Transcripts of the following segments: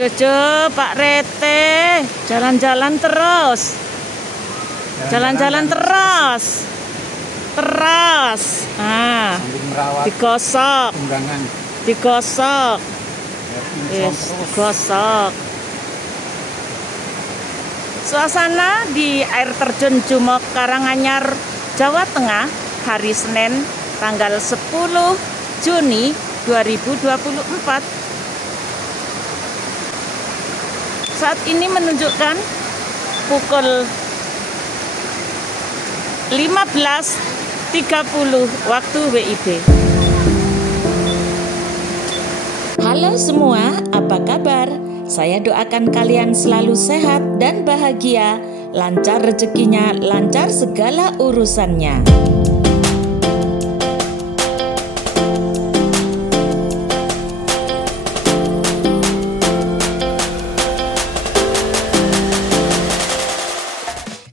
Jojo, Pak Rete, jalan-jalan terus. Jalan-jalan terus. Terus. Nah, digosok. Digosok. Yes, digosok. Suasana di air terjun Jumok, Karanganyar, Jawa Tengah, hari Senin, tanggal 10 Juni 2024. Saat ini menunjukkan pukul 15.30 waktu WIB. Halo semua, apa kabar? Saya doakan kalian selalu sehat dan bahagia, lancar rezekinya, lancar segala urusannya.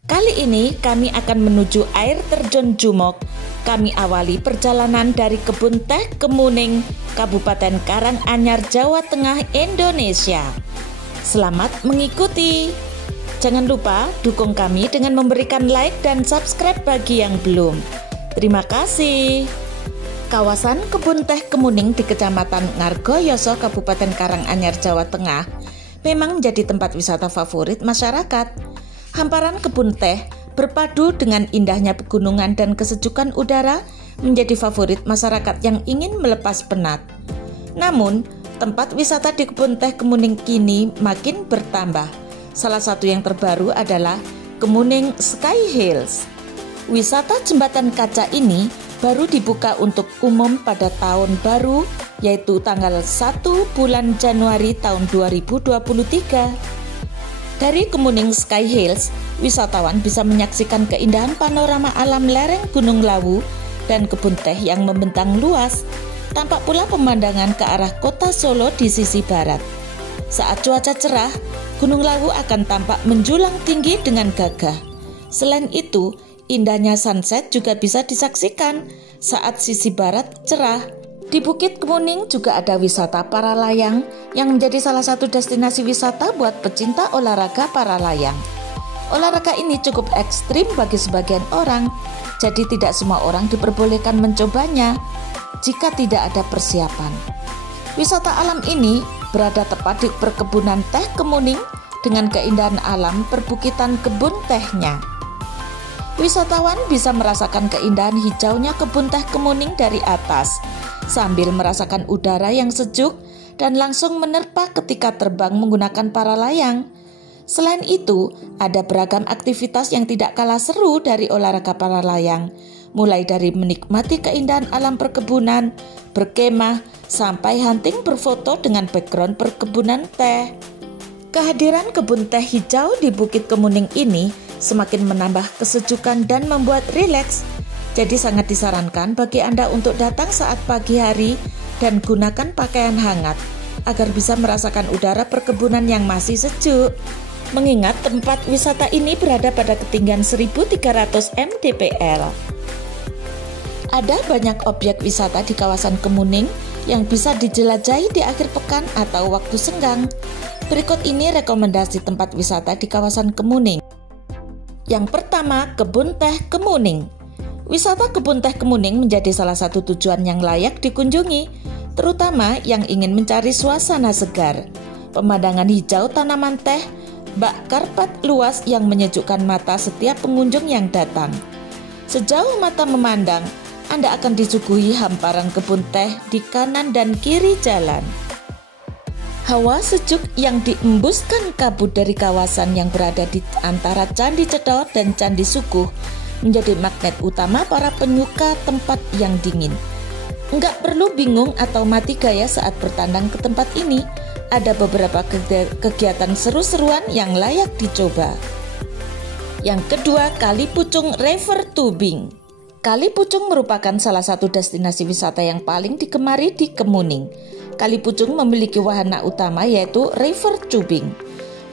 Kali ini kami akan menuju air terjun Jumok. Kami awali perjalanan dari Kebun Teh Kemuning, Kabupaten Karanganyar, Jawa Tengah, Indonesia. Selamat mengikuti. Jangan lupa dukung kami dengan memberikan like dan subscribe bagi yang belum. Terima kasih. Kawasan Kebun Teh Kemuning di Kecamatan Ngargoyoso, Kabupaten Karanganyar, Jawa Tengah memang menjadi tempat wisata favorit masyarakat. Hamparan kebun teh berpadu dengan indahnya pegunungan dan kesejukan udara menjadi favorit masyarakat yang ingin melepas penat. Namun, tempat wisata di Kebun Teh Kemuning kini makin bertambah. Salah satu yang terbaru adalah Kemuning Sky Hills. Wisata jembatan kaca ini baru dibuka untuk umum pada tahun baru, yaitu tanggal 1 bulan Januari tahun 2023. Dari Kemuning Sky Hills, wisatawan bisa menyaksikan keindahan panorama alam lereng Gunung Lawu dan kebun teh yang membentang luas. Tampak pula pemandangan ke arah kota Solo di sisi barat. Saat cuaca cerah, Gunung Lawu akan tampak menjulang tinggi dengan gagah. Selain itu, indahnya sunset juga bisa disaksikan saat sisi barat cerah. Di Bukit Kemuning juga ada wisata para layang yang menjadi salah satu destinasi wisata buat pecinta olahraga para layang. Olahraga ini cukup ekstrim bagi sebagian orang, jadi tidak semua orang diperbolehkan mencobanya jika tidak ada persiapan. Wisata alam ini berada tepat di perkebunan teh Kemuning dengan keindahan alam perbukitan kebun tehnya. Wisatawan bisa merasakan keindahan hijaunya kebun teh Kemuning dari atas, sambil merasakan udara yang sejuk dan langsung menerpa ketika terbang menggunakan para layang. Selain itu, ada beragam aktivitas yang tidak kalah seru dari olahraga para layang, mulai dari menikmati keindahan alam perkebunan, berkemah, sampai hunting berfoto dengan background perkebunan teh. Kehadiran kebun teh hijau di Bukit Kemuning ini semakin menambah kesejukan dan membuat rileks. Jadi sangat disarankan bagi Anda untuk datang saat pagi hari dan gunakan pakaian hangat agar bisa merasakan udara perkebunan yang masih sejuk. Mengingat tempat wisata ini berada pada ketinggian 1.300 mdpl. Ada banyak objek wisata di kawasan Kemuning yang bisa dijelajahi di akhir pekan atau waktu senggang. Berikut ini rekomendasi tempat wisata di kawasan Kemuning. Yang pertama, Kebun Teh Kemuning. Wisata Kebun Teh Kemuning menjadi salah satu tujuan yang layak dikunjungi, terutama yang ingin mencari suasana segar. Pemandangan hijau tanaman teh, bak karpet luas yang menyejukkan mata setiap pengunjung yang datang. Sejauh mata memandang, Anda akan disuguhi hamparan kebun teh di kanan dan kiri jalan. Hawa sejuk yang diembuskan kabut dari kawasan yang berada di antara Candi Cetho dan Candi Sukuh menjadi magnet utama para penyuka tempat yang dingin. Enggak perlu bingung atau mati gaya saat bertandang ke tempat ini. Ada beberapa kegiatan seru-seruan yang layak dicoba. Yang kedua, Kali Pucung River Tubing. Kali Pucung merupakan salah satu destinasi wisata yang paling digemari di Kemuning. Kali Pucung memiliki wahana utama yaitu River Tubing.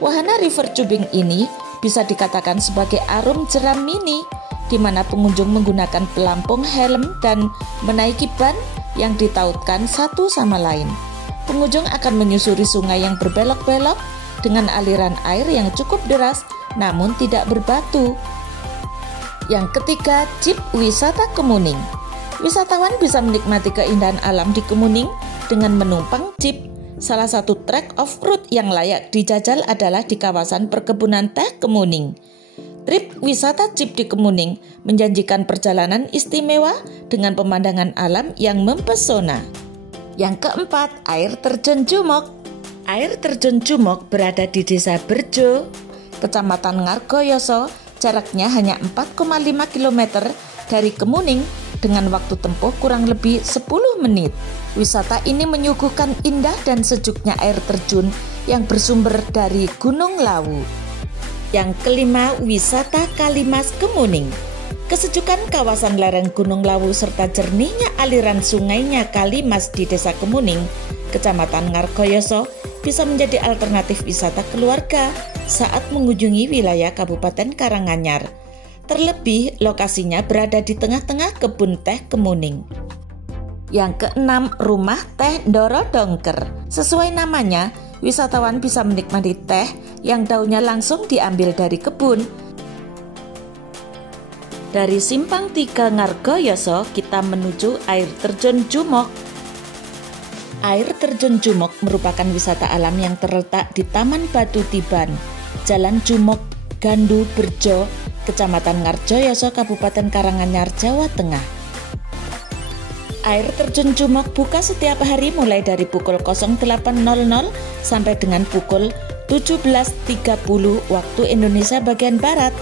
Wahana River Tubing ini bisa dikatakan sebagai arum jeram mini, di mana pengunjung menggunakan pelampung helm dan menaiki ban yang ditautkan satu sama lain. Pengunjung akan menyusuri sungai yang berbelok-belok dengan aliran air yang cukup deras namun tidak berbatu. Yang ketiga, Jeep Wisata Kemuning. Wisatawan bisa menikmati keindahan alam di Kemuning dengan menumpang jeep. Salah satu trek off-road yang layak dijajal adalah di kawasan perkebunan teh Kemuning. Trip wisata jeep di Kemuning menjanjikan perjalanan istimewa dengan pemandangan alam yang mempesona. Yang keempat, air terjun Jumok. Air terjun Jumok berada di Desa Berjo, Kecamatan Ngargoyoso. Jaraknya hanya 4,5 km dari Kemuning dengan waktu tempuh kurang lebih 10 menit. Wisata ini menyuguhkan indah dan sejuknya air terjun yang bersumber dari Gunung Lawu. Yang kelima, wisata Kalimas Kemuning. Kesejukan kawasan lereng Gunung Lawu serta jernihnya aliran sungainya Kalimas di Desa Kemuning, Kecamatan Ngargoyoso bisa menjadi alternatif wisata keluarga saat mengunjungi wilayah Kabupaten Karanganyar. Terlebih, lokasinya berada di tengah-tengah kebun teh Kemuning. Yang keenam, Rumah Teh Ndoro Dongker. Sesuai namanya, wisatawan bisa menikmati teh yang daunnya langsung diambil dari kebun. Dari Simpang 3 Ngargoyoso, kita menuju air terjun Jumok. Air terjun Jumok merupakan wisata alam yang terletak di Taman Batu Tiban, Jalan Jumok, Gandu, Berjo, Kecamatan Ngargoyoso, Kabupaten Karanganyar, Jawa Tengah. Air terjun Jumok buka setiap hari mulai dari pukul 08.00 sampai dengan pukul 17.30 waktu Indonesia bagian Barat.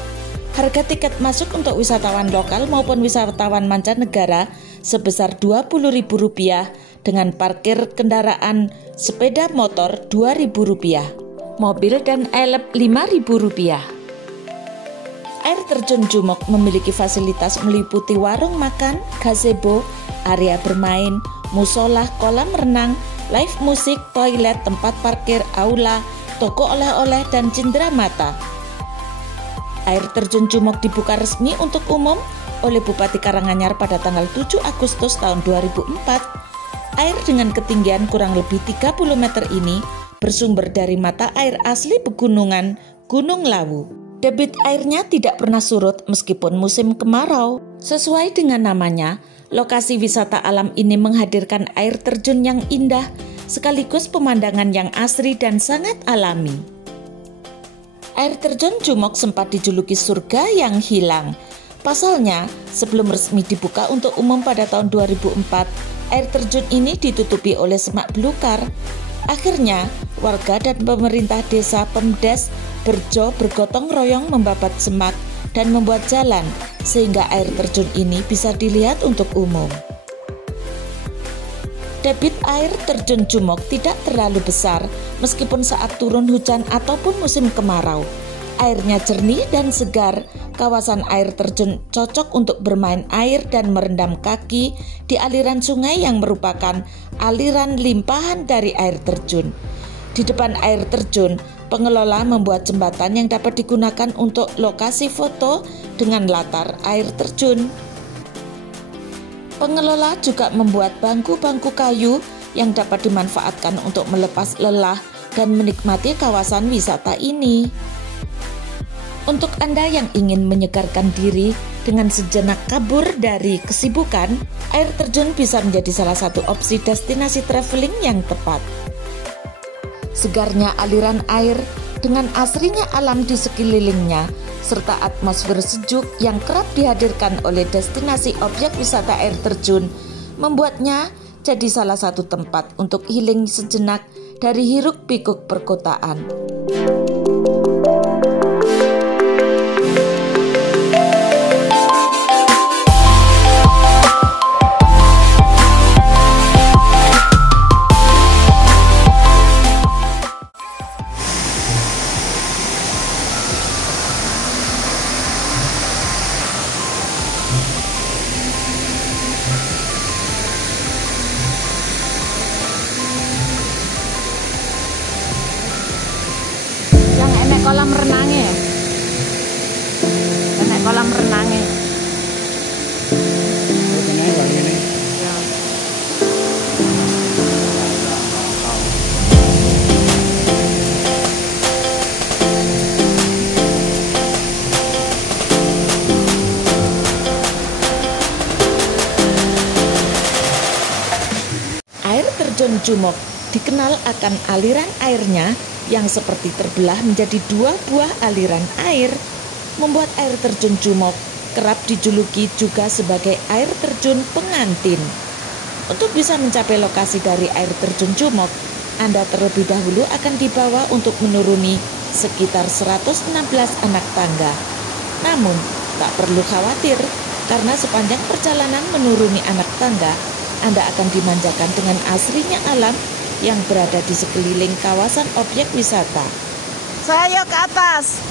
Harga tiket masuk untuk wisatawan lokal maupun wisatawan mancanegara sebesar Rp20.000 dengan parkir kendaraan sepeda motor Rp2.000, mobil dan elep Rp5.000. Air terjun Jumok memiliki fasilitas meliputi warung makan, gazebo, area bermain, musola, kolam renang, live musik, toilet, tempat parkir, aula, toko oleh-oleh, dan cenderamata. Air terjun Jumok dibuka resmi untuk umum oleh Bupati Karanganyar pada tanggal 7 Agustus tahun 2004. Air dengan ketinggian kurang lebih 30 meter ini bersumber dari mata air asli pegunungan Gunung Lawu. Debit airnya tidak pernah surut meskipun musim kemarau. Sesuai dengan namanya, lokasi wisata alam ini menghadirkan air terjun yang indah sekaligus pemandangan yang asri dan sangat alami. Air terjun Jumok sempat dijuluki surga yang hilang. Pasalnya, sebelum resmi dibuka untuk umum pada tahun 2004, air terjun ini ditutupi oleh semak belukar. Akhirnya, warga dan pemerintah desa Pemdes Berjo bergotong royong membabat semak dan membuat jalan sehingga air terjun ini bisa dilihat untuk umum. Debit air terjun Jumok tidak terlalu besar meskipun saat turun hujan ataupun musim kemarau. Airnya jernih dan segar. Kawasan air terjun cocok untuk bermain air dan merendam kaki di aliran sungai yang merupakan aliran limpahan dari air terjun. Di depan air terjun, pengelola membuat jembatan yang dapat digunakan untuk lokasi foto dengan latar air terjun. Pengelola juga membuat bangku-bangku kayu yang dapat dimanfaatkan untuk melepas lelah dan menikmati kawasan wisata ini. Untuk Anda yang ingin menyegarkan diri dengan sejenak kabur dari kesibukan, air terjun bisa menjadi salah satu opsi destinasi traveling yang tepat. Segarnya aliran air dengan asrinya alam di sekelilingnya, serta atmosfer sejuk yang kerap dihadirkan oleh destinasi objek wisata air terjun, membuatnya jadi salah satu tempat untuk healing sejenak dari hiruk-pikuk perkotaan. Kolam renangnya, enak kolam renangnya. Jumok dikenal akan aliran airnya yang seperti terbelah menjadi dua buah aliran air, membuat air terjun Jumok kerap dijuluki juga sebagai air terjun pengantin. Untuk bisa mencapai lokasi dari air terjun Jumok, Anda terlebih dahulu akan dibawa untuk menuruni sekitar 116 anak tangga. Namun, tak perlu khawatir, karena sepanjang perjalanan menuruni anak tangga, Anda akan dimanjakan dengan asrinya alam yang berada di sekeliling kawasan objek wisata. Saya ke atas.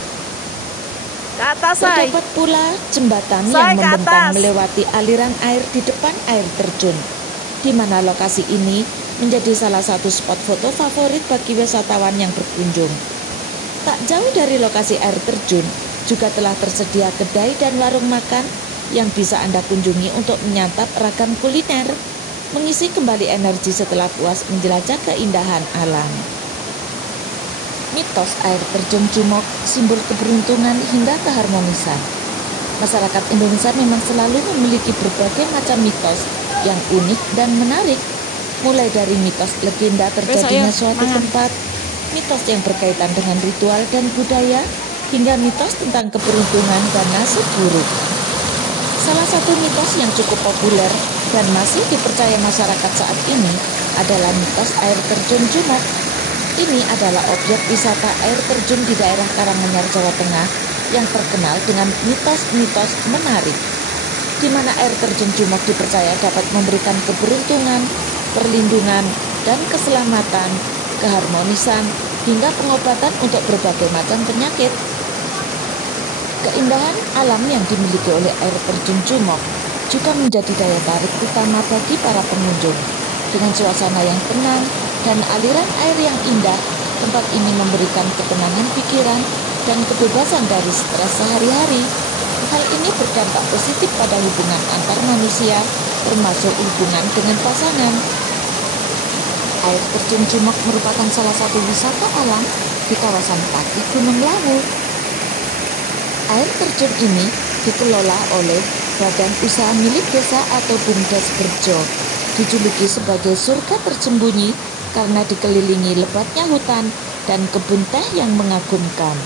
Ke atas, saya. Terdapat pula jembatan yang membentang melewati aliran air di depan air terjun, di mana lokasi ini menjadi salah satu spot foto favorit bagi wisatawan yang berkunjung. Tak jauh dari lokasi air terjun, juga telah tersedia kedai dan warung makan yang bisa Anda kunjungi untuk menyantap ragam kuliner, mengisi kembali energi setelah puas menjelajah keindahan alam. Mitos air terjun Jumok, simbol keberuntungan hingga keharmonisan. Masyarakat Indonesia memang selalu memiliki berbagai macam mitos yang unik dan menarik, mulai dari mitos legenda terjadinya suatu tempat, mitos yang berkaitan dengan ritual dan budaya, hingga mitos tentang keberuntungan dan nasib buruk. Salah satu mitos yang cukup populer dan masih dipercaya masyarakat saat ini adalah mitos air terjun Jumok. Ini adalah objek wisata air terjun di daerah Karanganyar, Jawa Tengah yang terkenal dengan mitos-mitos menarik, di mana air terjun Jumok dipercaya dapat memberikan keberuntungan, perlindungan, dan keselamatan, keharmonisan, hingga pengobatan untuk berbagai macam penyakit. Keindahan alam yang dimiliki oleh air terjun Jumok juga menjadi daya tarik utama bagi para pengunjung. Dengan suasana yang tenang dan aliran air yang indah, tempat ini memberikan ketenangan pikiran dan kebebasan dari stres sehari-hari. Hal ini berdampak positif pada hubungan antar manusia, termasuk hubungan dengan pasangan. Air terjun Jumok merupakan salah satu wisata alam di kawasan kaki Gunung Lawu. Air terjun ini dikelola oleh Badan Usaha Milik Desa atau BUMDes Berjo, dijuluki sebagai surga tersembunyi karena dikelilingi lebatnya hutan dan kebun teh yang mengagumkan.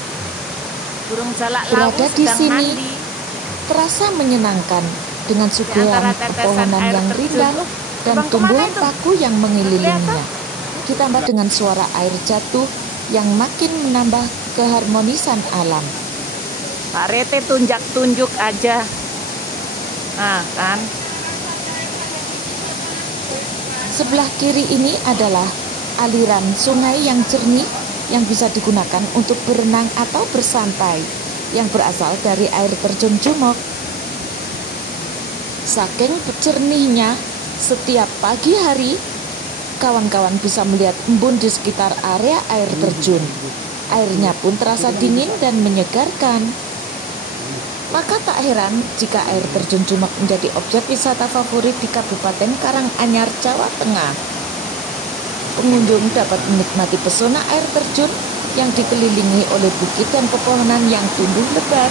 Berada di sini terasa menyenangkan dengan suguhan pepohonan yang rindang dan tumbuhan paku yang mengelilinginya, ditambah dengan suara air jatuh yang makin menambah keharmonisan alam. Pak Rete tunjuk aja. Nah, kan. Sebelah kiri ini adalah aliran sungai yang jernih yang bisa digunakan untuk berenang atau bersantai, yang berasal dari air terjun Jumok. Saking jernihnya, setiap pagi hari kawan-kawan bisa melihat embun di sekitar area air terjun. Airnya pun terasa dingin dan menyegarkan. Maka tak heran jika air terjun Jumok menjadi objek wisata favorit di Kabupaten Karanganyar, Jawa Tengah. Pengunjung dapat menikmati pesona air terjun yang dikelilingi oleh bukit dan pepohonan yang tumbuh lebat.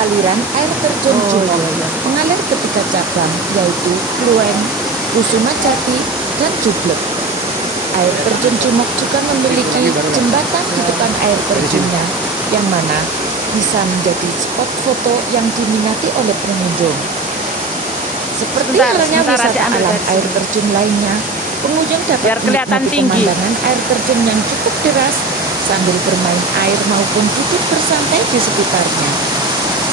Aliran air terjun Jumok mengalir ke 3 cabang, yaitu Kluwen, Kusuma Jati, dan Jublek. Air terjun Jumok juga memiliki jembatan di depan air terjunnya, yang mana bisa menjadi spot foto yang diminati oleh pengunjung. Seperti halnya wisata alam air terjun lainnya, pengunjung dapat menikmati pemandangan air terjun yang cukup deras sambil bermain air maupun duduk bersantai di sekitarnya.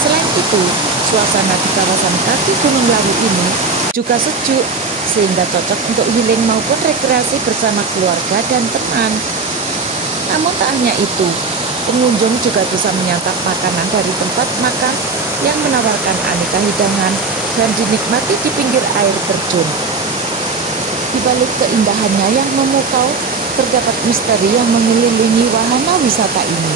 Selain itu, suasana di kawasan kaki Gunung Lawu ini juga sejuk, sehingga cocok untuk healing maupun rekreasi bersama keluarga dan teman. Namun tak hanya itu, pengunjung juga bisa menyantap makanan dari tempat makan yang menawarkan aneka hidangan dan dinikmati di pinggir air terjun. Di balik keindahannya yang memukau, terdapat misteri yang mengelilingi wahana wisata ini.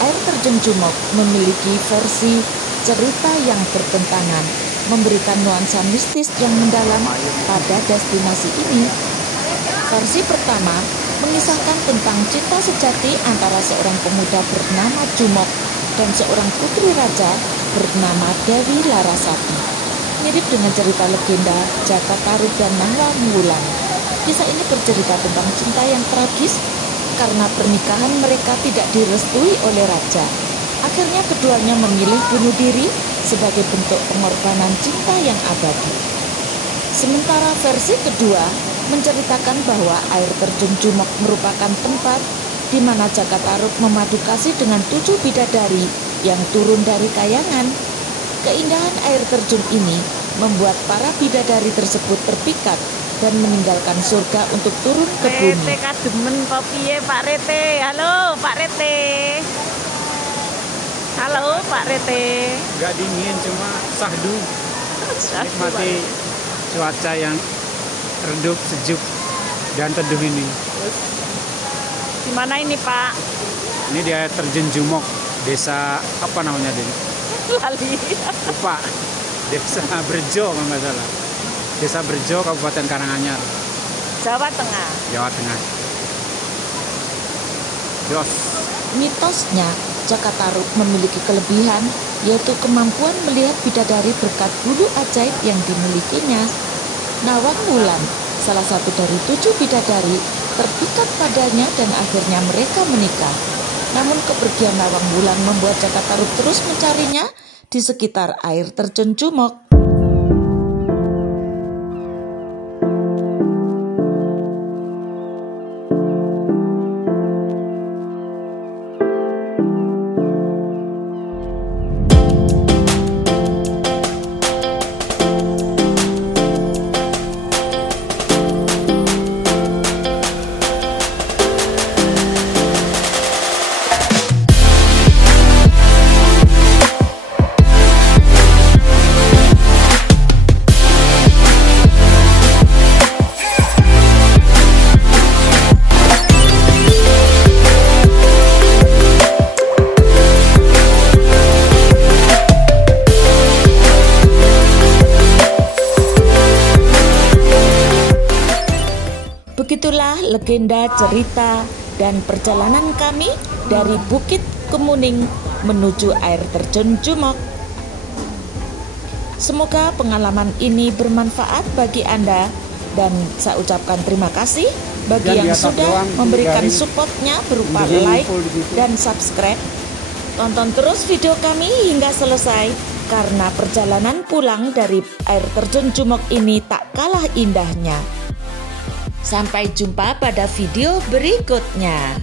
Air terjun Jumok memiliki versi cerita yang bertentangan, memberikan nuansa mistis yang mendalam pada destinasi ini. Versi pertama mengisahkan tentang cinta sejati antara seorang pemuda bernama Jumok dan seorang putri raja bernama Dewi Larasati. Mirip dengan cerita legenda Jaka Tarub dan Nahwa Wulan, di Kisah ini bercerita tentang cinta yang tragis karena pernikahan mereka tidak direstui oleh raja. Akhirnya keduanya memilih bunuh diri sebagai bentuk pengorbanan cinta yang abadi. Sementara versi kedua menceritakan bahwa air terjun Jumok merupakan tempat di mana Jaka Tarub memadu kasih dengan 7 bidadari yang turun dari kayangan. Keindahan air terjun ini membuat para bidadari tersebut terpikat dan meninggalkan surga untuk turun ke bumi. Rete kademen kopiye Pak Rete. Halo Pak Rete. Halo Pak Rete. Nggak dingin, cuma sahdu. Nikmati cuaca yang redup, sejuk, dan teduh ini. Di mana ini Pak? Ini di air terjun Jumok, desa apa namanya ini? Lali. Lupa. Desa Berjo kalau nggak salah. Desa Berjo, Kabupaten Karanganyar, Jawa Tengah. Jawa Tengah. Jos. Mitosnya, Jaka Tarub memiliki kelebihan, yaitu kemampuan melihat bidadari berkat bulu ajaib yang dimilikinya. Nawang Wulan, salah satu dari 7 bidadari, terpikat padanya dan akhirnya mereka menikah. Namun kepergian Nawang Wulan membuat Jaka Tarub terus mencarinya di sekitar air terjun Jumok. Begitulah legenda, cerita, dan perjalanan kami dari Bukit Kemuning menuju air terjun Jumok. Semoga pengalaman ini bermanfaat bagi Anda dan saya ucapkan terima kasih bagi yang sudah memberikan supportnya berupa like dan subscribe. Tonton terus video kami hingga selesai karena perjalanan pulang dari air terjun Jumok ini tak kalah indahnya. Sampai jumpa pada video berikutnya.